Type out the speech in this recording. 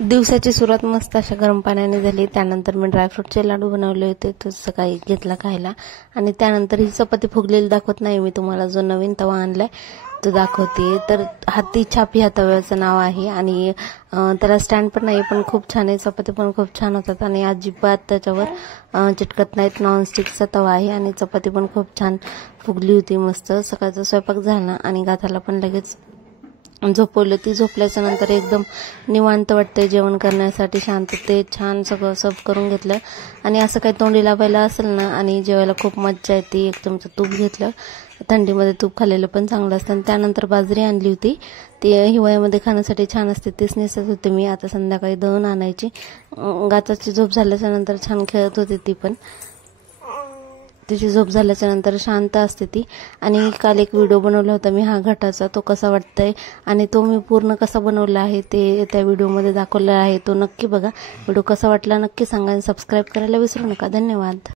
दिवसाची सुरुवात मस्त अशा गरम पाण्याने झाली। त्यानंतर मी ड्रायफ्रूटचे लाडू बनवले होते, तो सकाळी घेतला खायला। आणि त्यानंतर ही चपाती फुगलेली दाखवत नाही मी तुम्हाला, जो नवीन तवा आणलाय तो दाखवते। तर हाती छाप ह्या तव्याचं नाव आहे आणि त्याला स्टँड पण नाही, पण खूप छान आहे। चपाती पण खूप छान होतात आणि अजिबात त्याच्यावर चिटकत नाहीत। नॉनस्टिकचा तवा आहे आणि चपाती पण खूप छान फुगली होती मस्त। सकाळचा स्वयंपाक झाला आणि गाथाला पण लगेच झोपवलं। ती झोपल्याच्या नंतर एकदम निवांत वाटतंय जेवण करण्यासाठी, शांततेत छान सगळं सर्व करून घेतलं। आणि असं काही तोंडी लावायला असेल ना आणि जेवायला खूप मज्जा येते। एक चमचा तूप घेतलं, थंडीमध्ये तूप खाल्लेलं पण चांगलं असतं। आणि त्यानंतर बाजरी आणली होती, ती हिवाळ्यामध्ये खाण्यासाठी छान असते, तीच नेसत होते मी। आता संध्याकाळी दळून आणायची। गाताची झोप झाल्याच्या नंतर छान खेळत होती ती पण, तिची झोप झाल्याच्या नंतर शांत असते ती। आणि काल एक व्हिडिओ बनवला होता मी हा घटाचा, तो कसा वाटतंय आणि तो मी पूर्ण कसा बनवला आहे ते त्या व्हिडिओमध्ये दाखवलेला आहे, तो नक्की बघा। व्हिडिओ कसा वाटला नक्की सांगा आणि सबस्क्राईब करायला विसरू नका। धन्यवाद।